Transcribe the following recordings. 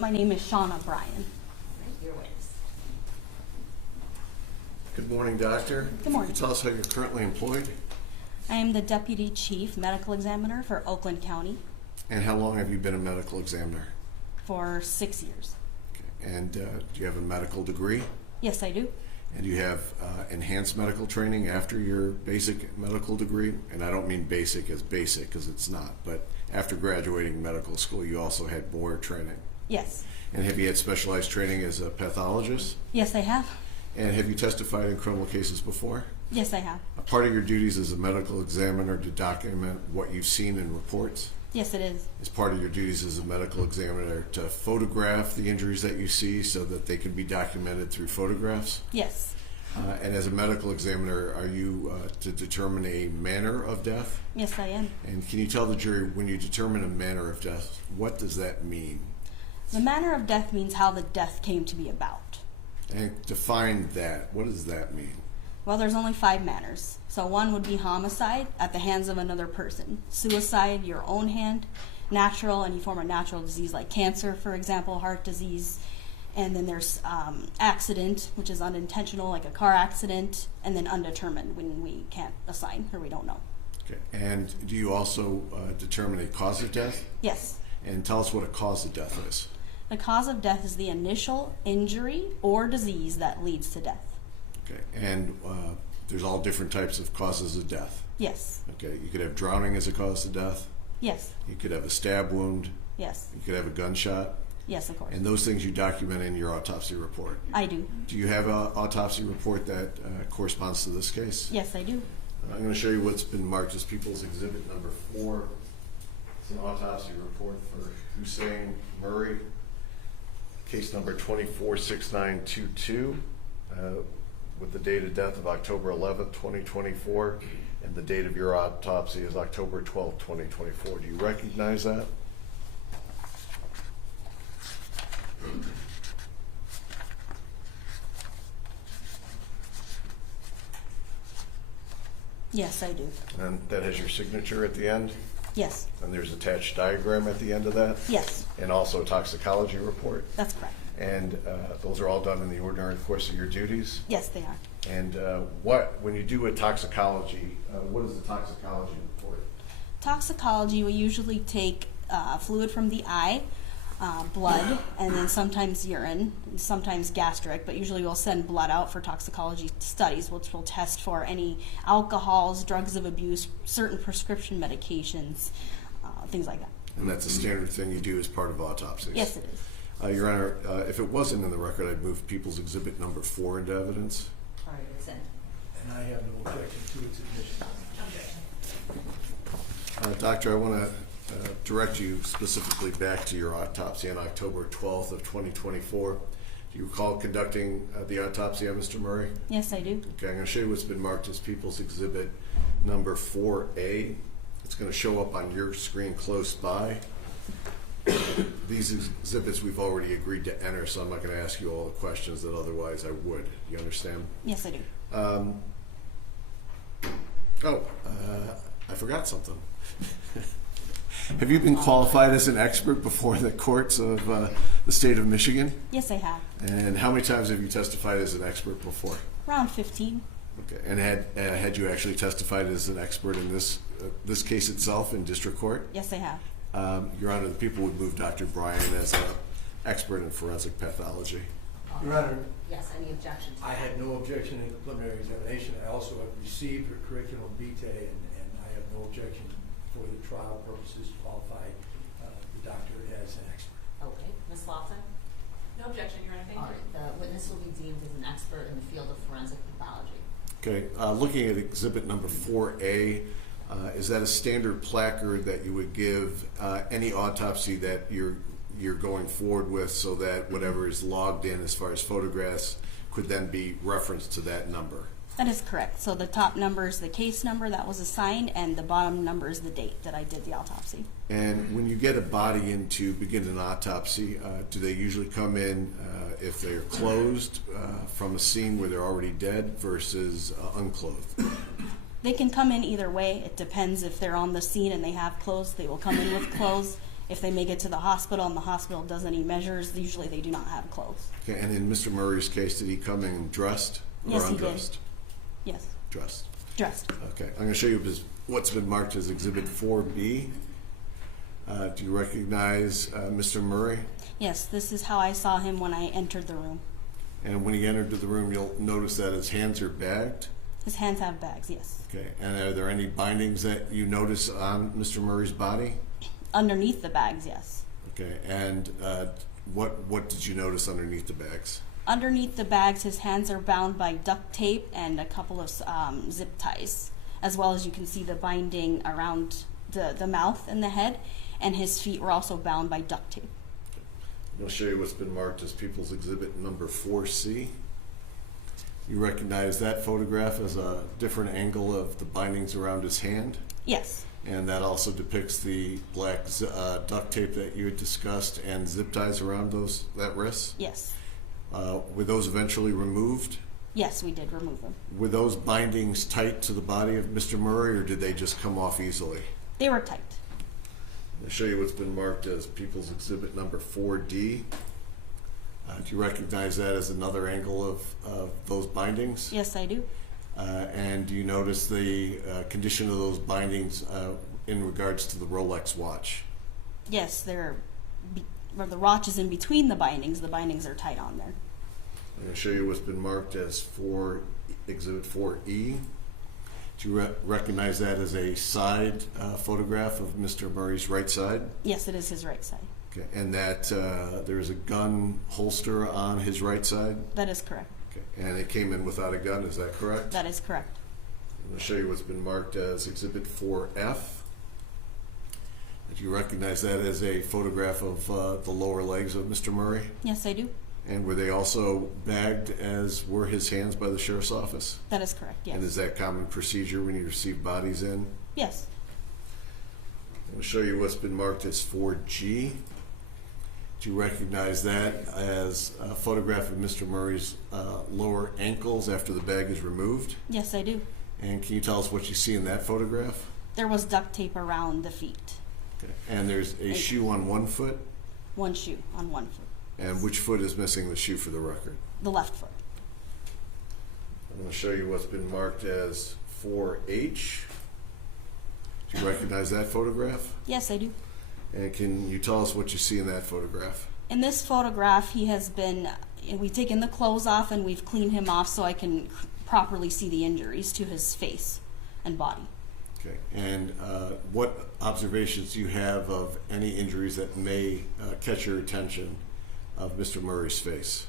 My name is Shauna Bryan. Your witness. Good morning, doctor. Good morning. Can you tell us how you're currently employed? I am the Deputy Chief Medical Examiner for Oakland County And how long have you been a medical examiner? for 6 years. Okay. And do you have a medical degree? Yes, I do. And do you have enhanced medical training after your basic medical degree? And I don't mean basic as basic, because it's not, but after graduating medical school, you also had more training. Yes. And have you had specialized training as a pathologist? Yes, I have. And have you testified in criminal cases before? Yes, I have. A part of your duties as a medical examiner to document what you've seen in reports? Yes, it is. As part of your duties as a medical examiner to photograph the injuries that you see so that they can be documented through photographs? Yes. And as a medical examiner, are you to determine a manner of death? Yes, I am. And can you tell the jury, when you determine a manner of death, what does that mean? The manner of death means how the death came to be about. And define that. What does that mean? Well, there's only 5 manners. So one would be homicide at the hands of another person. Suicide, your own hand. Natural, any form of natural disease like cancer, for example, heart disease. And then there's accident, which is unintentional, like a car accident. And then undetermined, when we can't assign or we don't know. Okay. And do you also determine a cause of death? Yes. And tell us what a cause of death is. The cause of death is the initial injury or disease that leads to death. Okay. And there's all different types of causes of death. Yes. Okay. You could have drowning as a cause of death. Yes. You could have a stab wound. Yes. You could have a gunshot. Yes, of course. And those things you document in your autopsy report. I do. Do you have an autopsy report that corresponds to this case? Yes, I do. I'm going to show you what's been marked as People's Exhibit number 4. It's an autopsy report for Hussein Murray, case number 246922, with the date of death of October 11th, 2024, and the date of your autopsy is October 12th, 2024. Do you recognize that? Yes, I do. And that has your signature at the end? Yes. And there's attached diagram at the end of that? Yes, And also a toxicology report? that's correct. And those are all done in the ordinary course of your duties? Yes, they are. And when you do a toxicology, what is the toxicology report? Toxicology, we usually take fluid from the eye, blood, and then sometimes urine, and sometimes gastric, but usually we'll send blood out for toxicology studies, which will test for any alcohols, drugs of abuse, certain prescription medications, things like that. And that's a standard thing you do as part of autopsies? Yes, it is. Your Honor, if it wasn't in the record, I'd move People's Exhibit number 4 into evidence. All right, it's in. And I have no objection to its admission. Objection. Doctor, I want to direct you specifically back to your autopsy on October 12th of 2024. Do you recall conducting the autopsy on Mr. Murray? Yes, I do. Okay, I'm going to show you what's been marked as People's Exhibit number 4A. It's going to show up on your screen close by. These exhibits we've already agreed to enter, so I'm not going to ask you all the questions that otherwise I would. You understand? Yes, I do. I forgot something. Have you been qualified as an expert before the courts of the state of Michigan? Yes, I have. And how many times have you testified as an expert before? Around 15. Okay. And had you actually testified as an expert in this case itself in district court? Yes, I have. Your Honor, the people would move Dr. Bryan as an expert in forensic pathology. Your Honor, Yes, any objection to that? I had no objection in the preliminary examination. I also have received her curriculum vitae, and I have no objection for the trial purposes to qualify the doctor as an expert. Okay, Ms. Lawson? No objection, Your Honor, thank All you. right, the witness will be deemed as an expert in the field of forensic pathology. Okay, looking at exhibit number 4A, is that a standard placard that you would give any autopsy that you're going forward with, so that whatever is logged in as far as photographs could then be referenced to that number? That is correct. So the top number is the case number that was assigned, and the bottom number is the date that I did the autopsy. And when you get a body in to begin an autopsy, do they usually come in if they're closed from a scene where they're already dead versus unclothed? They can come in either way. It depends if they're on the scene and they have clothes, they will come in with clothes. If they make it to the hospital and the hospital does any measures, usually they do not have clothes. Okay, and in Mr. Murray's case, did he come in dressed or Yes, he did. undressed? Yes, Dressed. dressed. Okay, I'm going to show you what's been marked as Exhibit 4B. Do you recognize Mr. Murray? Yes, this is how I saw him when I entered the room. And when he entered the room, you'll notice that his hands are bagged. His hands have bags, yes. Okay, and are there any bindings that you notice on Mr. Murray's body? Underneath the bags, yes. Okay, and what did you notice underneath the bags? Underneath the bags, his hands are bound by duct tape and a couple of zip ties, as well as you can see the binding around the mouth and the head, and his feet were also bound by duct tape. I'll show you what's been marked as People's Exhibit number 4C. You recognize that photograph as a different angle of the bindings around his hand? Yes, And that also depicts the black duct tape that you had discussed and zip ties around that wrist. yes. Were those eventually removed? Yes, we did remove them. Were those bindings tight to the body of Mr. Murray, or did they just come off easily? They were tight. I'll show you what's been marked as People's Exhibit number 4D. Do you recognize that as another angle of those bindings? Yes, I do. And do you notice the condition of those bindings in regards to the Rolex watch? Yes, where the watch is in between the bindings are tight on there. I'm going to show you what's been marked as Exhibit 4E. Do you recognize that as a side photograph of Mr. Murray's right side? Yes, it is his right side. Okay. And that there is a gun holster on his right side? That is correct. Okay. And it came in without a gun, is that correct? That is correct. I'm going to show you what's been marked as Exhibit 4F. Do you recognize that as a photograph of the lower legs of Mr. Murray? Yes, I do. And were they also bagged as were his hands by the sheriff's office? That is correct, yes. And is that common procedure when you receive bodies in? Yes. I'm going to show you what's been marked as 4G. Do you recognize that as a photograph of Mr. Murray's lower ankles after the bag is removed? Yes, I do. And can you tell us what you see in that photograph? There was duct tape around the feet. Okay. And there's a shoe on one foot? One shoe on one foot. And which foot is missing the shoe for the record? The left foot. I'm going to show you what's been marked as 4H. Do you recognize that photograph? Yes, I do. And can you tell us what you see in that photograph? In this photograph, we've taken the clothes off and we've cleaned him off so I can properly see the injuries to his face and body. Okay. And what observations do you have of any injuries that may catch your attention of Mr. Murray's face?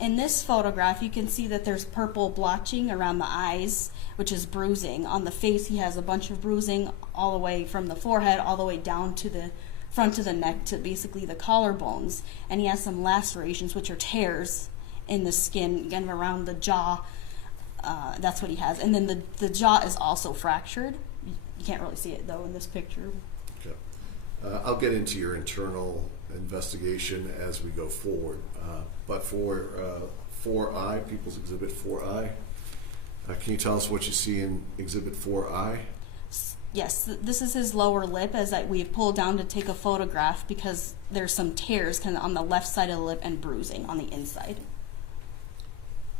In this photograph, you can see that there's purple blotching around the eyes, which is bruising. On the face, he has a bunch of bruising all the way from the forehead all the way down to the front of the neck to basically the collarbones. And he has some lacerations, which are tears in the skin, again, around the jaw. That's what he has. And then the jaw is also fractured. You can't really see it, though, in this picture. Okay. I'll get into your internal investigation as we go forward. But for 4I, People's Exhibit 4I, can you tell us what you see in Exhibit 4I? Yes, this is his lower lip as we have pulled down to take a photograph because there's some tears kind of on the left side of the lip and bruising on the inside.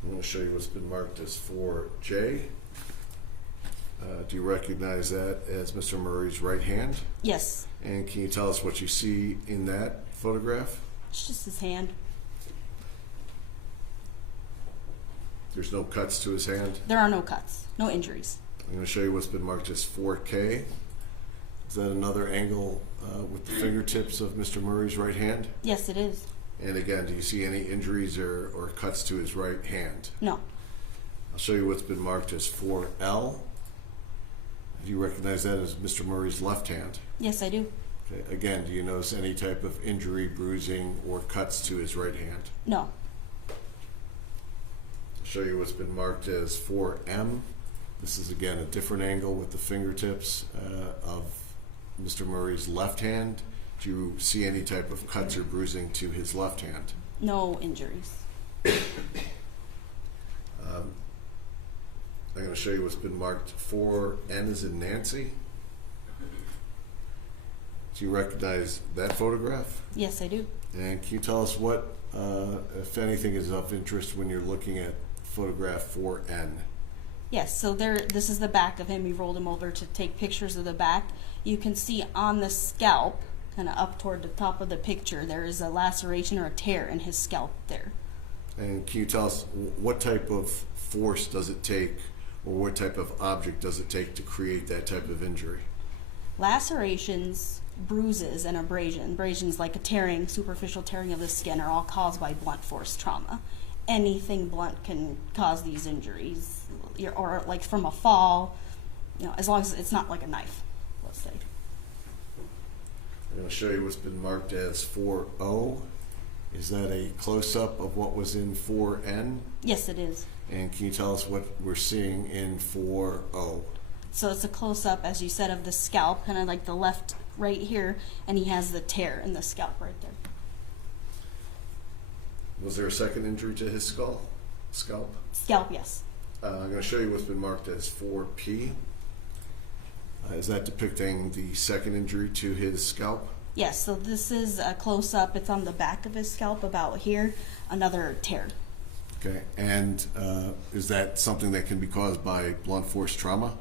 I'm going to show you what's been marked as 4J. Do you recognize that as Mr. Murray's right hand? Yes, And can you tell us what you see in that photograph? it's just his hand. There's no cuts to his hand. There are no cuts, no injuries. I'm going to show you what's been marked as 4K. Is that another angle with the fingertips of Mr. Murray's right hand? Yes, it is. And again, do you see any injuries or cuts to his right hand? No. I'll show you what's been marked as 4L. Do you recognize that as Mr. Murray's left hand? Yes, I do. Okay. Again, do you notice any type of injury, bruising, or cuts to his right hand? No. I'll show you what's been marked as 4M. This is again a different angle with the fingertips of Mr. Murray's left hand. Do you see any type of cuts or bruising to his left hand? No injuries. I'm going to show you what's been marked 4N as in Nancy. Do you recognize that photograph? Yes, I do. And can you tell us what, if anything, is of interest when you're looking at photograph 4N? Yes, so this is the back of him. We rolled him over to take pictures of the back. You can see on the scalp, kind of up toward the top of the picture, there is a laceration or a tear in his scalp there. And can you tell us what type of force does it take, or what type of object does it take to create that type of injury? Lacerations, bruises, and abrasions like a tearing, superficial tearing of the skin, are all caused by blunt force trauma. Anything blunt can cause these injuries, or like from a fall, as long as it's not like a knife, let's say. I'm going to show you what's been marked as 4O. Is that a close-up of what was in 4N? Yes, it is. And can you tell us what we're seeing in 4O? So it's a close-up, as you said, of the scalp, kind of like the left right here, and he has the tear in the scalp right there. Was there a second injury to his scalp? Scalp, yes. I'm going to show you what's been marked as 4P. Is that depicting the second injury to his scalp? Yes, so this is a close-up. It's on the back of his scalp, about here, another tear. Okay, and is that something that can be caused by blunt force trauma?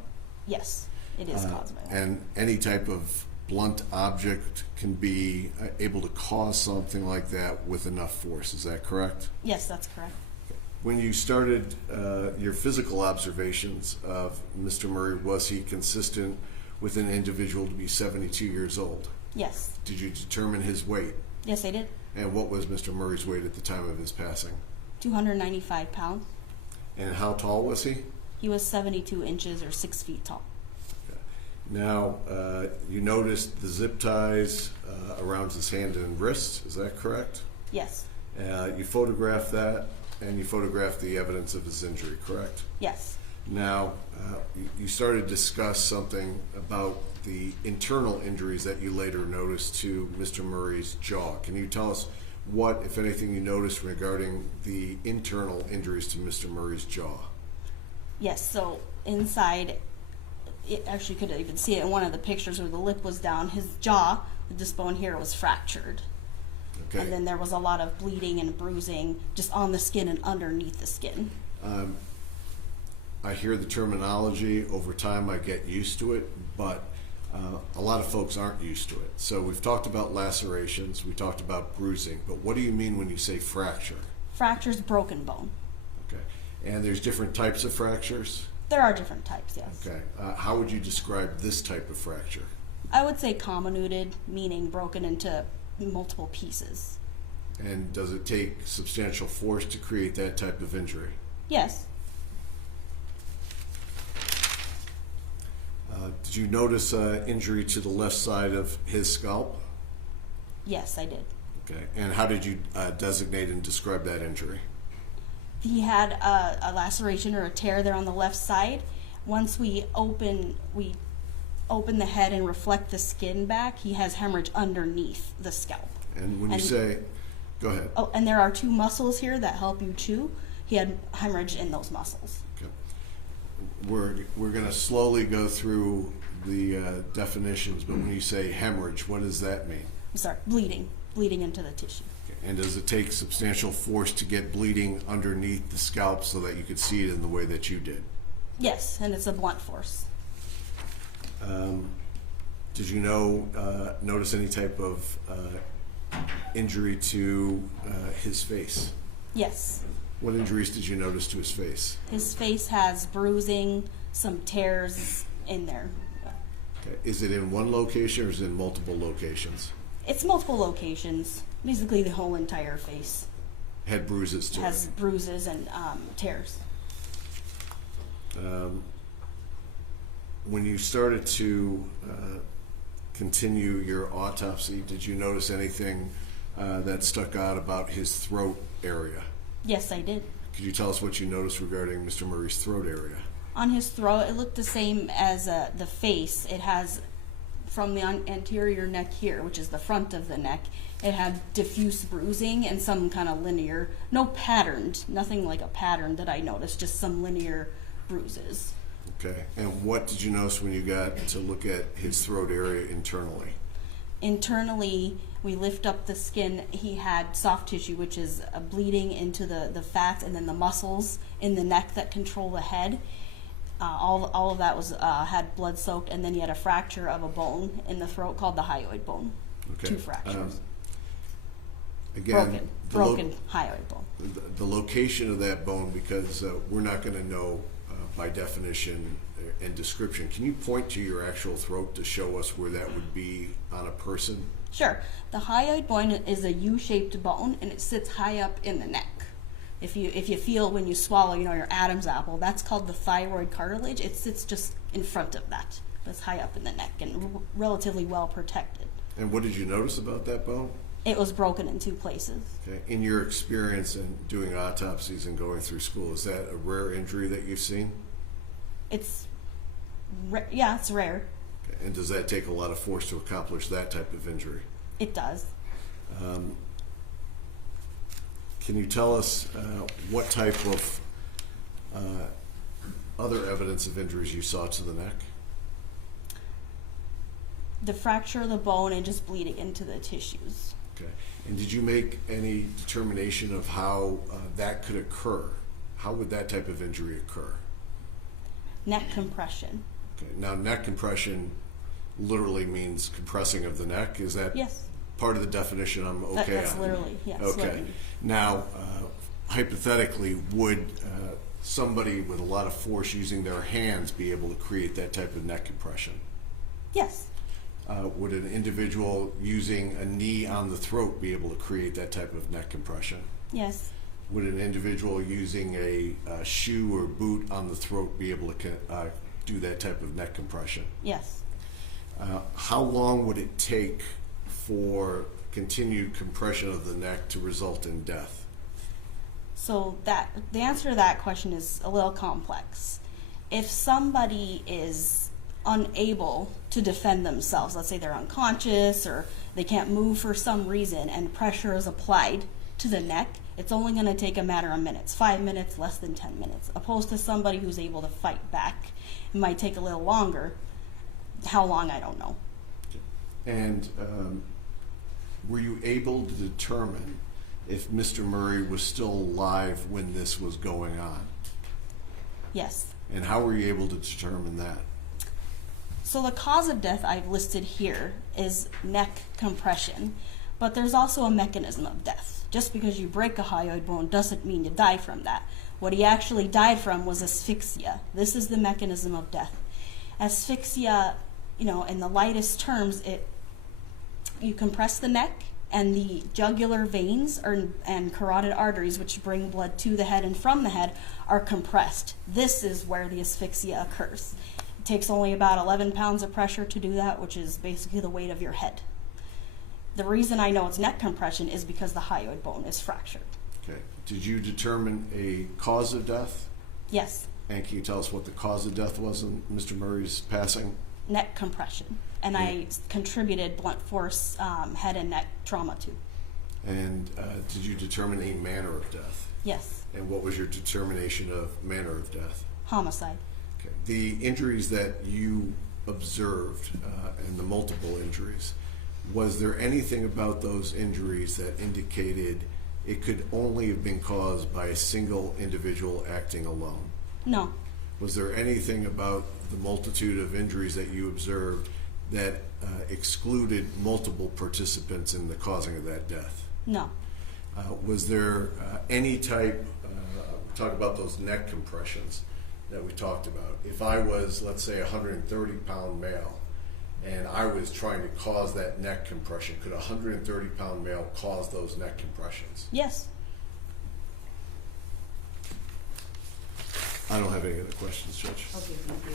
Yes, it is caused by that. And any type of blunt object can be able to cause something like that with enough force. Is that correct? Yes, that's correct. When you started your physical observations of Mr. Murray, was he consistent with an individual to be 72 years old? Yes. Did you determine his weight? Yes, I did. And what was Mr. Murray's weight at the time of his passing? 295 pounds. And how tall was he? He was 72 inches or 6 feet tall. Now, you noticed the zip ties around his hand and wrist, is that correct? Yes. You photographed that, and you photographed the evidence of his injury, correct? Yes. Now, you started to discuss something about the internal injuries that you later noticed to Mr. Murray's jaw. Can you tell us what, if anything, you noticed regarding the internal injuries to Mr. Murray's jaw? Yes, so inside, it actually could even see it in one of the pictures where the lip was down. His jaw, this bone here, was fractured. Okay. And then there was a lot of bleeding and bruising just on the skin and underneath the skin. I hear the terminology. Over time, I get used to it, but a lot of folks aren't used to it. So we've talked about lacerations, we talked about bruising, but what do you mean when you say fracture? Fracture's broken bone. Okay. And there's different types of fractures? There are different types, yes. Okay. How would you describe this type of fracture? I would say comminuted, meaning broken into multiple pieces. And does it take substantial force to create that type of injury? Yes. Did you notice injury to the left side of his scalp? Yes, I did. Okay. And how did you designate and describe that injury? He had a laceration or a tear there on the left side. Once we open the head and reflect the skin back, he has hemorrhage underneath the scalp. And when you say, go ahead. Oh, and there are two muscles here that help you chew. He had hemorrhage in those muscles. Okay. We're going to slowly go through the definitions, but when you say hemorrhage, what does that mean? I'm sorry, bleeding into the tissue. Okay. And does it take substantial force to get bleeding underneath the scalp so that you could see it in the way that you did? Yes, and it's a blunt force. Did you notice any type of injury to his face? Yes. What injuries did you notice to his face? His face has bruising, some tears in there. Okay. Is it in one location or is it in multiple locations? It's multiple locations. Basically, the whole entire face Had bruises too. has bruises and tears. When you started to continue your autopsy, did you notice anything that stuck out about his throat area? Yes, I did. Could you tell us what you noticed regarding Mr. Murray's throat area? On his throat, it looked the same as the face. It has, from the anterior neck here, which is the front of the neck, it had diffuse bruising and some kind of linear, no patterned, nothing like a pattern that I noticed, just some linear bruises. Okay. And what did you notice when you got to look at his throat area internally? Internally, we lift up the skin. He had soft tissue, which is bleeding into the fats and then the muscles in the neck that control the head. All of that was had blood soaked, and then he had a fracture of a bone in the throat called the hyoid bone. Okay. 2 fractures. Again, broken hyoid bone. the location of that bone, because we're not going to know by definition and description. Can you point to your actual throat to show us where that would be on a person? Sure. The hyoid bone is a U-shaped bone, and it sits high up in the neck. If you feel when you swallow, your Adam's apple, that's called the thyroid cartilage. It sits just in front of that. It's high up in the neck and relatively well protected. And what did you notice about that bone? It was broken in 2 places. Okay. In your experience in doing autopsies and going through school, is that a rare injury that you've seen? It's rare. Okay. And does that take a lot of force to accomplish that type of injury? It does. Can you tell us what type of other evidence of injuries you saw to the neck? The fracture of the bone and just bleeding into the tissues. Okay. And did you make any determination of how that could occur? How would that type of injury occur? Neck compression. Okay. Now, neck compression literally means compressing of the neck. Is that Yes. part of the definition I'm okay That's on? literally, yes. Okay. Now, hypothetically, would somebody with a lot of force using their hands be able to create that type of neck compression? Yes. Would an individual using a knee on the throat be able to create that type of neck compression? Yes. Would an individual using a shoe or boot on the throat be able to do that type of neck compression? Yes. How long would it take for continued compression of the neck to result in death? So the answer to that question is a little complex. If somebody is unable to defend themselves, let's say they're unconscious or they can't move for some reason, and pressure is applied to the neck, it's only going to take a matter of minutes, 5 minutes, less than 10 minutes, opposed to somebody who's able to fight back. It might take a little longer. How long, I don't know. And were you able to determine if Mr. Murray was still alive when this was going on? Yes. And how were you able to determine that? So the cause of death I've listed here is neck compression, but there's also a mechanism of death. Just because you break a hyoid bone doesn't mean you die from that. What he actually died from was asphyxia. This is the mechanism of death. Asphyxia, in the lightest terms, you compress the neck, and the jugular veins and carotid arteries, which bring blood to the head and from the head, are compressed. This is where the asphyxia occurs. It takes only about 11 pounds of pressure to do that, which is basically the weight of your head. The reason I know it's neck compression is because the hyoid bone is fractured. Okay. Did you determine a cause of death? Yes. And can you tell us what the cause of death was in Mr. Murray's passing? Neck compression. And I contributed blunt force head and neck trauma too. And did you determine a manner of death? Yes. And what was your determination of manner of death? Homicide. Okay. The injuries that you observed and the multiple injuries, was there anything about those injuries that indicated it could only have been caused by a single individual acting alone? No. Was there anything about the multitude of injuries that you observed that excluded multiple participants in the causing of that death? No. Was there any type, talk about those neck compressions that we talked about. If I was, let's say, a 130-pound male, and I was trying to cause that neck compression, could a 130-pound male cause those neck compressions? Yes. I don't have any other questions, Judge. Okay, thank you.